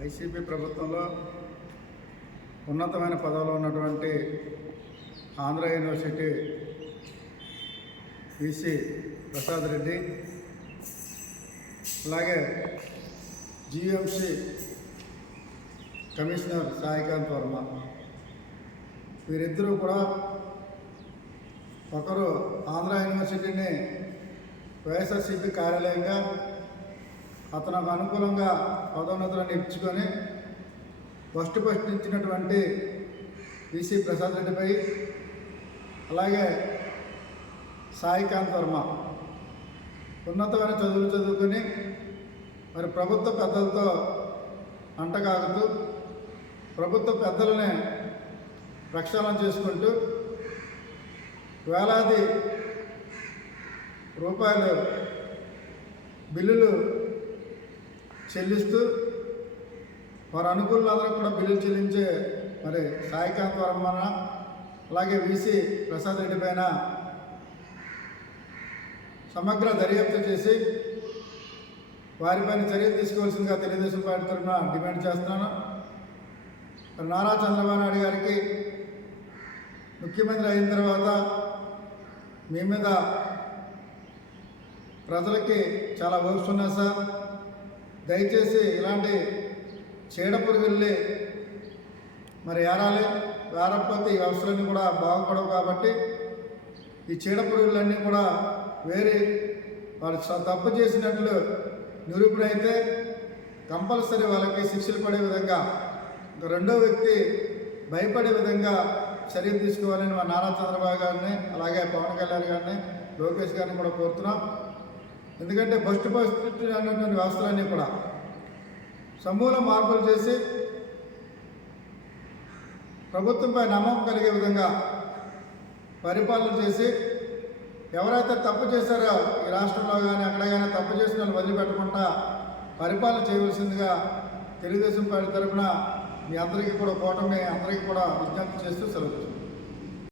YCP ప్రభుత్వంలో ఉన్నతమైన పదవిలో ఉన్నటువంటి ఆంధ్ర యూనివర్సిటీ వీసీ ప్రసాద్ రెడ్డి, అలాగే జీఎంసీ కమిషనర్ సాయికాంత్ వర్మ, వీరిద్దరూ కూడా ఒకరు ఆంధ్ర యూనివర్సిటీని వైఎస్ఆర్సీపీ కార్యాలయంగా అతనికి అనుకూలంగా పదోన్నతులను ఇచ్చుకొని ఫస్ట్ ఇచ్చినటువంటి వీసీ ప్రసాద్ రెడ్డిపై, అలాగే సాయికాంత్ వర్మ ఉన్నతమైన చదువులు చదువుకొని మరి ప్రభుత్వ పెద్దలతో అంటకాగుతూ ప్రభుత్వ పెద్దలనే ప్రక్షాళన చేసుకుంటూ వేలాది రూపాయలు బిల్లులు చెల్లిస్తూ వారి అనుకూలందరూ కూడా బిల్లులు చెల్లించే మరి సాయికాంత్ వర్మ అలాగే వీసీ ప్రసాద్ రెడ్డి పైన సమగ్ర దర్యాప్తు చేసి వారిపైన చర్యలు తీసుకోవాల్సిందిగా తెలుగుదేశం పార్టీ తరఫున డిమాండ్ చేస్తున్నాను. నారా చంద్రబాబు నాయుడు గారికి ముఖ్యమంత్రి అయిన తర్వాత మీ మీద ప్రజలకి చాలా హోప్స్ ఉన్నాయి సార్. దయచేసి ఇలాంటి చీడ పురుగుల్ని మరి ఏరాలి, వేరకపోతే ఈ వ్యవస్థలన్నీ కూడా బాగుపడవు. కాబట్టి ఈ చీడ పురుగులన్నీ కూడా వేరే వాళ్ళు తప్పు చేసినట్లు నిరూపణ అయితే కంపల్సరీ వాళ్ళకి శిక్షలు పడే విధంగా, రెండో వ్యక్తి భయపడే విధంగా చర్యలు తీసుకోవాలని మా నారా చంద్రబాబు గారిని, అలాగే పవన్ కళ్యాణ్ గారిని, లోకేష్ గారిని కూడా కోరుతున్నాం. ఎందుకంటే ఫస్ట్ అనేటువంటి వ్యవస్థలన్నీ కూడా సమూల మార్పులు చేసి ప్రభుత్వంపై నమ్మకం కలిగే విధంగా పరిపాలన చేసి ఎవరైతే తప్పు చేశారో ఈ రాష్ట్రంలో కానీ అక్కడ కానీ తప్పు చేసిన వాళ్ళు వదిలిపెట్టకుండా పరిపాలన చేయవలసిందిగా తెలుగుదేశం పార్టీ తరఫున మీ అందరికీ కూడా కూటమి అందరికీ కూడా విజ్ఞప్తి చేస్తూ సెలవు.